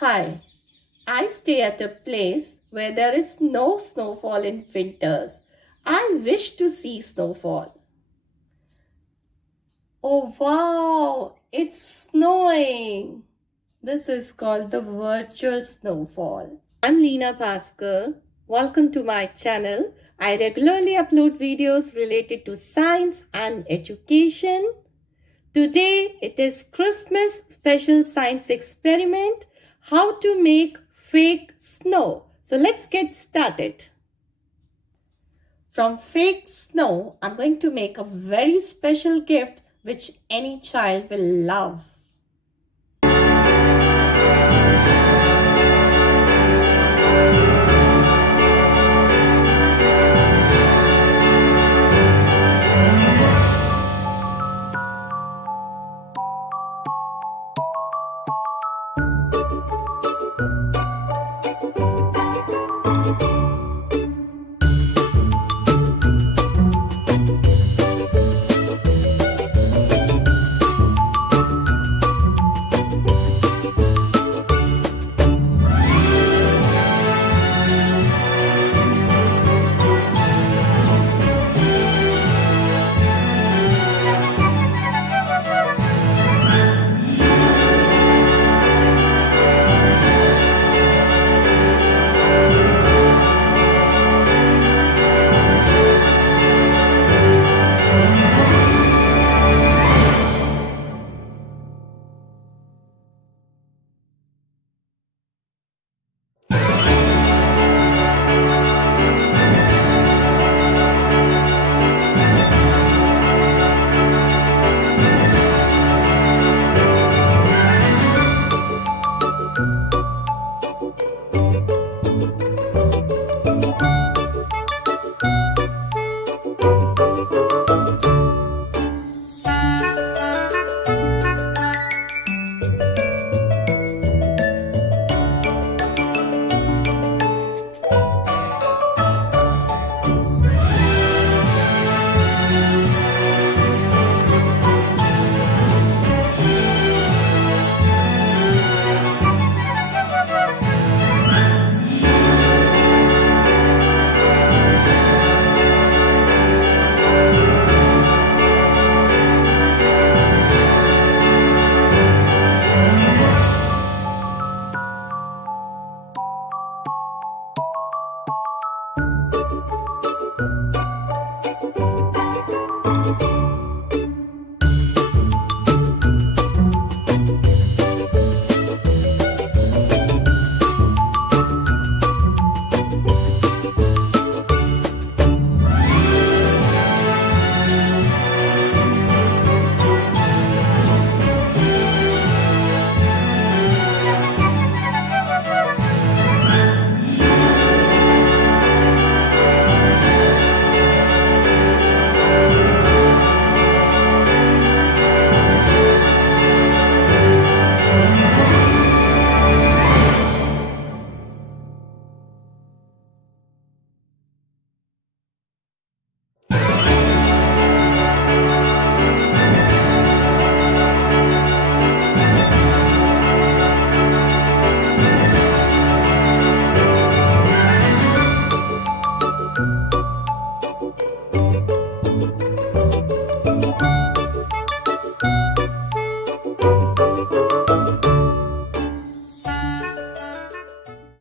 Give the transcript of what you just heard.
Hi, I stay at a place where there is no snowfall in winters. I wish to see snowfall. Oh wow, it's snowing. This is called the virtual snowfall. I'm Leena Bhaskar. Welcome to my channel. I regularly upload videos related to science and education. Today it is Christmas special science experiment, how to make fake snow. So let's get started. From fake snow, I'm going to make a very special gift which any child will love.